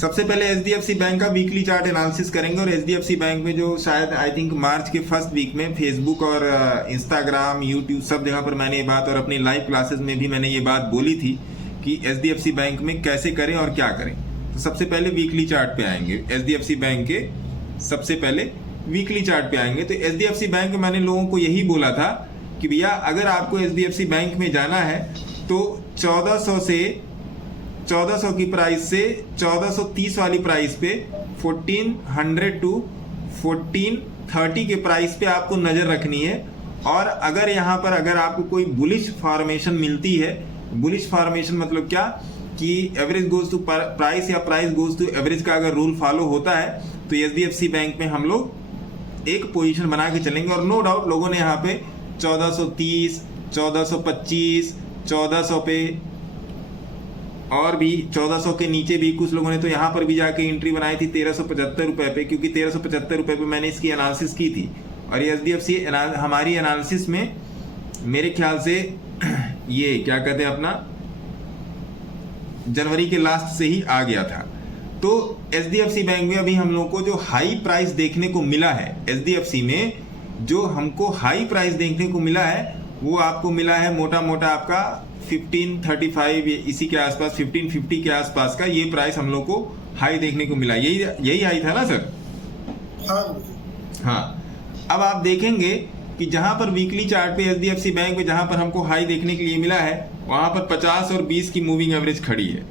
सबसे पहले HDFC bank का वीकली चार्ट एनालिसिस करेंगे और एचडीएफसी बैंक में जो शायद आई थिंक मार्च के फर्स्ट वीक में फेसबुक और इंस्टाग्राम यूट्यूब सब जगह पर मैंने ये बात और अपनी लाइव क्लासेस में भी मैंने ये बात बोली थी कि एचडीएफसी बैंक में कैसे करें और क्या करें। तो सबसे पहले वीकली चार्ट पे आएंगे, एचडीएफसी बैंक के सबसे पहले वीकली चार्ट पे आएंगे। तो एचडीएफसी बैंक में मैंने लोगों को यही बोला था कि भैया अगर आपको एचडीएफसी बैंक में जाना है तो 1400 की प्राइस से 1430 वाली प्राइस पे 1400 टू 1430 के प्राइस पे आपको नजर रखनी है। और अगर यहाँ पर अगर आपको कोई बुलिश फॉर्मेशन मिलती है, बुलिश फॉर्मेशन मतलब क्या कि एवरेज गोज टू प्राइस या प्राइस गोज टू एवरेज का अगर रूल फॉलो होता है तो एचडीएफसी बैंक में हम लोग एक पोजीशन बना के चलेंगे। और नो डाउट लोगों ने यहाँ पे 1430, 1425, 1400 पे और भी 1400 के नीचे भी कुछ लोगों ने तो यहाँ पर भी जाके एंट्री बनाई थी 1375 रुपए पे, क्योंकि 1375 रुपए पे मैंने इसकी एनालिसिस की थी। और एचडीएफसी हमारी एनालिसिस में मेरे ख्याल से ये क्या कहते हैं अपना जनवरी के लास्ट से ही आ गया था। तो एचडीएफसी बैंक में अभी हम लोगों को जो हाई प्राइस देखने को मिला है, एचडीएफसी में जो हमको हाई प्राइस देखने को मिला है वो आपको मिला है मोटा मोटा आपका 1535 इसी के आसपास 1550 के आसपास का ये प्राइस हम लोग को हाई देखने को मिला। यही हाई था ना सर? हाँ। अब आप देखेंगे कि जहां पर वीकली चार्ट पे एचडीएफसी बैंक में जहां पर हमको हाई देखने के लिए मिला है वहां पर 50 और 20 की मूविंग एवरेज खड़ी है,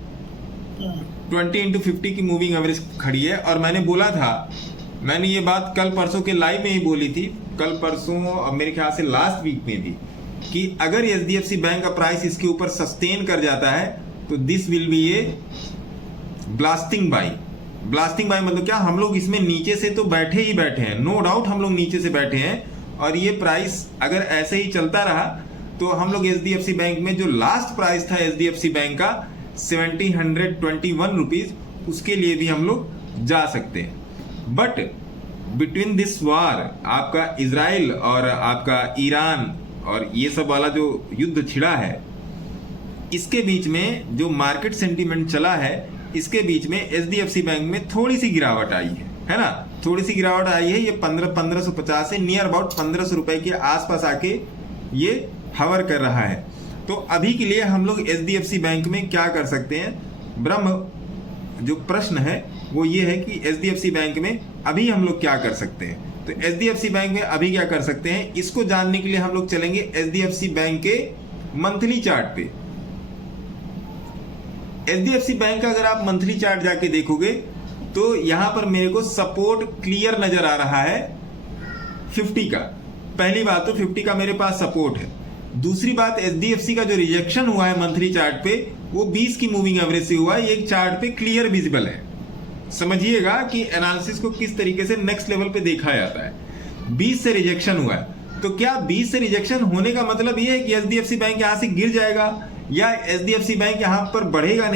20x50 की मूविंग एवरेज खड़ी है। और मैंने बोला था, मैंने ये बात कल परसों के लाइव में ही बोली थी, कल परसों मेरे ख्याल से लास्ट वीक में भी, कि अगर एचडीएफसी बैंक का प्राइस इसके ऊपर सस्टेन कर जाता है तो this will be A blasting by. Blasting by मतलब क्या, हम लोग इसमें नीचे से तो बैठे ही बैठे हैं, नो डाउट हम लोग नीचे से बैठे हैं। और ये प्राइस अगर ऐसे ही चलता रहा तो हम लोग एचडीएफसी बैंक में जो लास्ट प्राइस था एचडीएफसी बैंक का 1721 रुपीज, उसके लिए भी हम लोग जा सकते हैं। बट बिटवीन दिस वार, आपका इजराइल और आपका ईरान और ये सब वाला जो युद्ध छिड़ा है, इसके बीच में जो मार्केट सेंटीमेंट चला है, इसके बीच में एचडीएफसी बैंक में थोड़ी सी गिरावट आई है ना, थोड़ी सी गिरावट आई है। ये 1550 से नियर अबाउट 1500 रुपए के आसपास आके ये हवर कर रहा है। तो अभी के लिए हम लोग एचडीएफसी बैंक में क्या कर सकते हैं, ब्रह्म जो प्रश्न है वो ये है कि एचडीएफसी बैंक में अभी हम लोग क्या कर सकते हैं। तो एचडीएफसी बैंक में अभी क्या कर सकते हैं, इसको जानने के लिए हम लोग चलेंगे एचडीएफसी बैंक के मंथली चार्ट पे। एचडीएफसी बैंक का अगर आप मंथली चार्ट जाके देखोगे तो यहां पर मेरे को सपोर्ट क्लियर नजर आ रहा है 50 का। पहली बात तो 50 का मेरे पास सपोर्ट है। दूसरी बात, एचडीएफसी का जो रिजेक्शन हुआ है मंथली चार्ट पे वो 20 की मूविंग एवरेज से हुआ है, ये चार्ट पे क्लियर विजिबल है। समझिएगा कि एनालिसिस को किस तरीके से नेक्स्ट लेवल पे देखा जाता है। 20 से रिजेक्शन हुआ है तो क्या 20 से रिजेक्शन होने का मतलब ये है कि एचडीएफसी बैंक यहां से गिर जाएगा या एचडीएफसी बैंक यहां पर बढ़ेगा?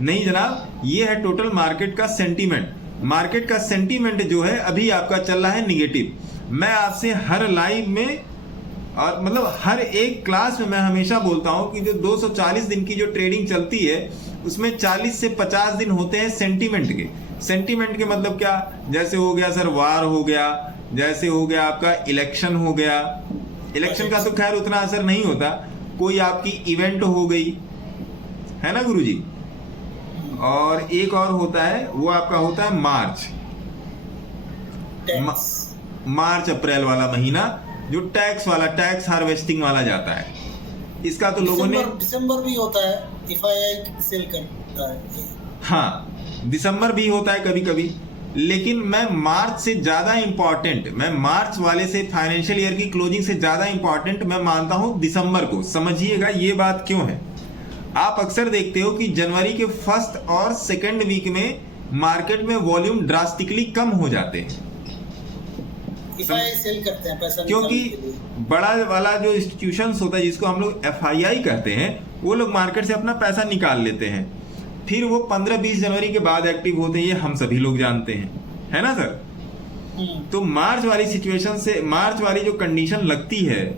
नहीं जनाब, ये है टोटल मार्केट का सेंटीमेंट। मार्केट का सेंटीमेंट जो है अभी आपका चल रहा है निगेटिव। मैं आपसे हर लाइव में और मतलब हर एक क्लास में मैं हमेशा बोलता हूं कि जो 240 दिन की जो ट्रेडिंग चलती है उसमें 40 से 50 दिन होते हैं सेंटीमेंट के। सेंटीमेंट के मतलब क्या, जैसे हो गया सर वार हो गया, जैसे हो गया आपका इलेक्शन हो गया। इलेक्शन का तो खैर उतना असर नहीं होता, कोई आपकी इवेंट हो गई है ना गुरुजी। और एक और होता है वो आपका होता है मार्च अप्रैल वाला महीना, जो टैक्स वाला, टैक्स हार्वेस्टिंग वाला जाता है। इसका तो लोगों ने दिसंबर भी होता है, एफआईआई सेल करता है। हाँ, दिसंबर भी होता है कभी कभी, लेकिन मैं मार्च से ज्यादा इंपॉर्टेंट, मैं मार्च वाले से फाइनेंशियल ईयर की क्लोजिंग से ज्यादा इंपॉर्टेंट मैं मानता हूं दिसंबर को। समझिएगा ये बात क्यों है। आप अक्सर देखते हो कि जनवरी के फर्स्ट और सेकंड वीक में मार्केट में वॉल्यूम ड्रास्टिकली कम हो जाते हैं, सेल करते हैं पैसा, क्योंकि बड़ा वाला जो इंस्टीट्यूशंस होता है जिसको हम लोग एफआईआई कहते हैं, वो लोग मार्केट से अपना पैसा निकाल लेते हैं, फिर वो 15-20 जनवरी के बाद एक्टिव होते हैं, ये हम सभी लोग जानते हैं, है ना सर। तो मार्च वाली सिचुएशन से, मार्च वाली जो कंडीशन लगती है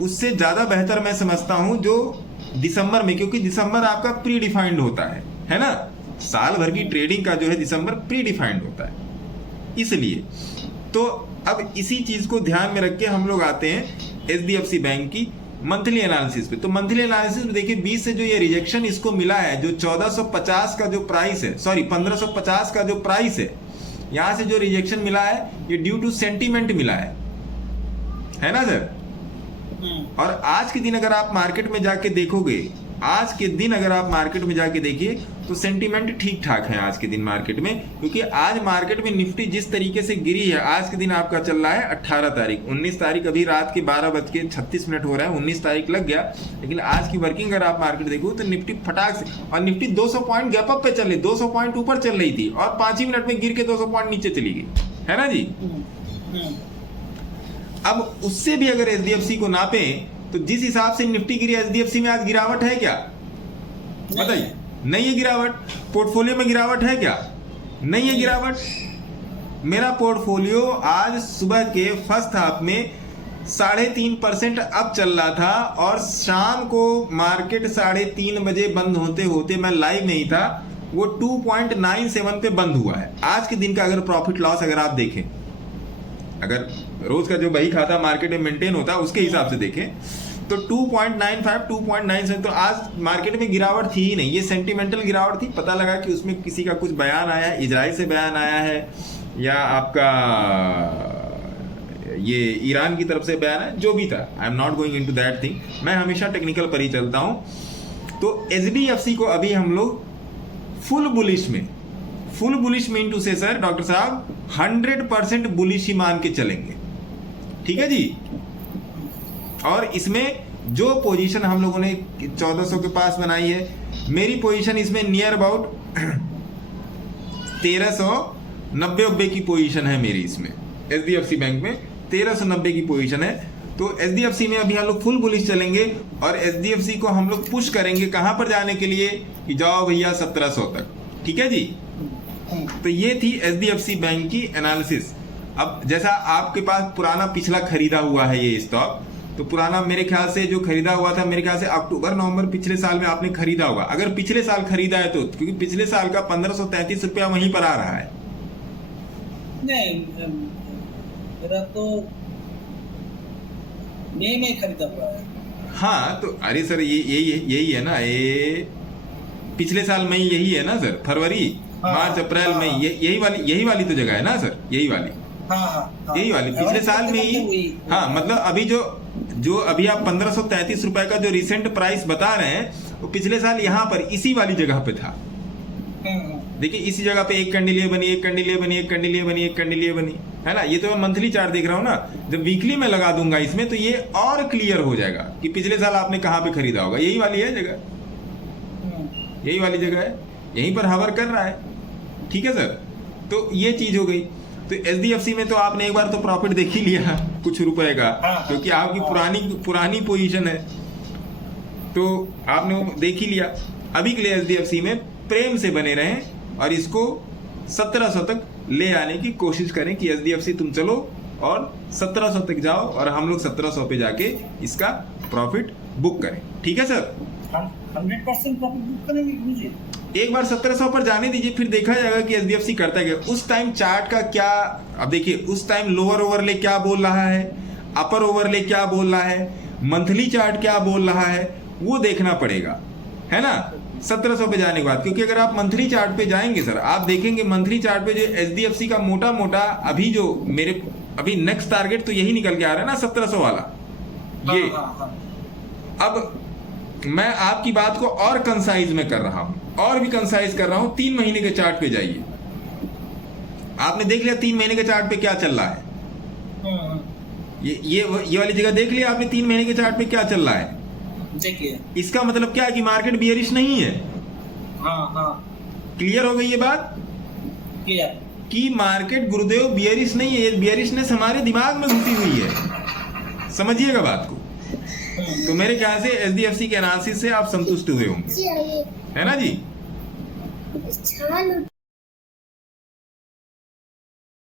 उससे ज्यादा बेहतर मैं समझता हूं जो दिसंबर में, क्योंकि दिसंबर आपका प्री डिफाइंड होता है ना। साल भर की ट्रेडिंग का जो है दिसंबर प्री डिफाइंड होता है, इसलिए। तो अब इसी चीज को ध्यान में रख के हम लोग आते हैं एचडीएफसी बैंक की मंथली एनालिसिस पे। तो मंथली एनालिसिस में देखिए 20 से जो ये रिजेक्शन इसको मिला है, जो 1450 का जो प्राइस है, सॉरी 1550 का जो प्राइस है, यहां से जो रिजेक्शन मिला है ये ड्यू टू सेंटीमेंट मिला है ना सर। और आज के दिन अगर आप मार्केट में जाके देखोगे, आज के दिन अगर आप मार्केट में जाके देखिए तो सेंटीमेंट ठीक ठाक है आज के दिन मार्केट में, क्योंकि आज मार्केट में निफ्टी जिस तरीके से गिरी है, आज के दिन आपका चल रहा है 18 तारीख, 19 तारीख अभी रात के 12:36 हो रहा है, 19 तारीख लग गया, लेकिन आज की वर्किंग अगर आप मार्केट देखो तो निफ्टी फटाक से, और निफ्टी 200 पॉइंट गैप अप पे चल रही, 200 पॉइंट ऊपर चल रही थी और 5 ही मिनट में गिर के 200 पॉइंट नीचे चली गई, है ना जी। अब उससे भी अगर एचडीएफसी को नापे तो जिस हिसाब से निफ्टी गिरी, एचडीएफसी में आज गिरावट है क्या? बताइए, नहीं है गिरावट। पोर्टफोलियो में गिरावट है क्या? नहीं है गिरावट। मेरा पोर्टफोलियो आज सुबह के फर्स्ट हाफ में 3.5% अप चल रहा था और शाम को मार्केट 3:30 बजे बंद होते होते, मैं लाइव नहीं था, वो 2.97 पे बंद हुआ है। आज के दिन का अगर प्रॉफिट लॉस अगर आप देखें, अगर रोज का जो बही खाता मार्केट में मेंटेन होता है उसके हिसाब से देखें तो 2.95 2.97, तो आज मार्केट में गिरावट थी ही नहीं, ये सेंटिमेंटल गिरावट थी। पता लगा कि उसमें किसी का कुछ बयान आया है, इजराइल से बयान आया है या आपका ये ईरान की तरफ से बयान है, जो भी था, I am not going into that thing, मैं हमेशा टेक्निकल पर ही चलता हूं। तो एचडीएफसी को अभी हम लोग फुल बुलिश में इनटू से सर डॉक्टर साहब 100% बुलिश ही मान के चलेंगे, ठीक है जी। और इसमें जो पोजीशन हम लोगों ने 1400 के पास बनाई है, मेरी पोजीशन इसमें नियर अबाउट 1390 की पोजीशन है मेरी, इसमें एचडीएफसी बैंक में 1390 की पोजीशन है। तो एचडीएफसी में अभी हम लोग फुल बुलिश चलेंगे और एचडीएफसी को हम लोग पुश करेंगे कहां पर जाने के लिए कि जाओ भैया 1700 तक, ठीक है जी। तो ये थी एचडीएफसी बैंक की एनालिसिस। अब जैसा आपके पास पुराना पिछला खरीदा हुआ है ये स्टॉक, तो पुराना मेरे ख्याल से जो खरीदा हुआ था, मेरे ख्याल से अक्टूबर नवंबर पिछले साल में आपने खरीदा होगा, अगर पिछले साल खरीदा है तो, क्योंकि पिछले साल का 1533 रुपया वहीं पर आ रहा है। नहीं, मेरा तो मई में खरीदा हुआ है। हाँ तो अरे सर यही है ना, ये पिछले साल में यही है ना सर, फरवरी मार्च अप्रैल में, यही वाली तो जगह है ना सर, यही वाली, यही वाली पिछले साल में ही। हाँ मतलब अभी जो अभी आप 1533 रुपए का जो रिसेंट प्राइस बता रहे हैं, वो पिछले साल यहाँ पर इसी वाली जगह पे था। देखिए इसी जगह पे एक कैंडिल बनी, एक कैंडिल बनी, एक कैंडिल बनी, एक कैंडिल बनी, है ना। ये तो मैं मंथली चार्ट देख रहा हूँ ना, जब वीकली में लगा दूंगा इसमें तो ये और क्लियर हो जाएगा कि पिछले साल आपने कहाँ पे खरीदा होगा। यही वाली है जगह, यही वाली जगह है, यहीं पर हवर कर रहा है, ठीक है सर। तो ये चीज हो गई। तो एचडीएफसी में तो आपने एक बार तो प्रॉफिट देख ही लिया कुछ रुपए का, क्योंकि आपकी पुरानी पोजीशन है, तो आपने वो देख ही लिया। अभी के लिए एचडीएफसी में प्रेम से बने रहें और इसको 1700 तक ले आने की कोशिश करें कि एचडीएफसी तुम चलो और 1700 तक जाओ और हम लोग 1700 पे जाके इसका प्रॉफिट बुक करें, ठीक है सर। 100% प्रॉफिट बुक करेंगे मुझे। एक बार 1700 पर जाने दीजिए, फिर देखा जाएगा कि एचडीएफसी करता है। उस टाइम चार्ट का क्या, अब देखिए उस टाइम लोअर ओवरले क्या बोल रहा है, अपर ओवरले क्या बोल रहा है, मंथली चार्ट क्या बोल रहा है, वो देखना पड़ेगा, है ना 1700 पे जाने के बाद। क्योंकि अगर आप मंथली चार्ट पे जाएंगे सर, आप देखेंगे मंथली चार्ट पे जो एचडीएफसी का मोटा मोटा अभी जो मेरे अभी नेक्स्ट टारगेट तो यही निकल के आ रहा है ना 1700 वाला ये। अब मैं आपकी बात को और कंसाइज में कर रहा हूं, और भी कंसाइज कर रहा हूं। 3 महीने के चार्ट पे जाइए, आपने देख लिया 3 महीने के चार्ट पे क्या चल रहा है। ये वाली जगह देख लिया आपने, 3 महीने के चार्ट पे क्या चल रहा है। देखिए इसका मतलब क्या है कि मार्केट बियरिश नहीं है। क्लियर हो गई ये बात कि मार्केट गुरुदेव बियरिश नहीं है। ये बियरिशनेस हमारे दिमाग में घुसी हुई है, समझिएगा बात को। तो मेरे ख्याल से एचडीएफसी के एनालिसिस से आप संतुष्ट हुए होंगे, है ना जी।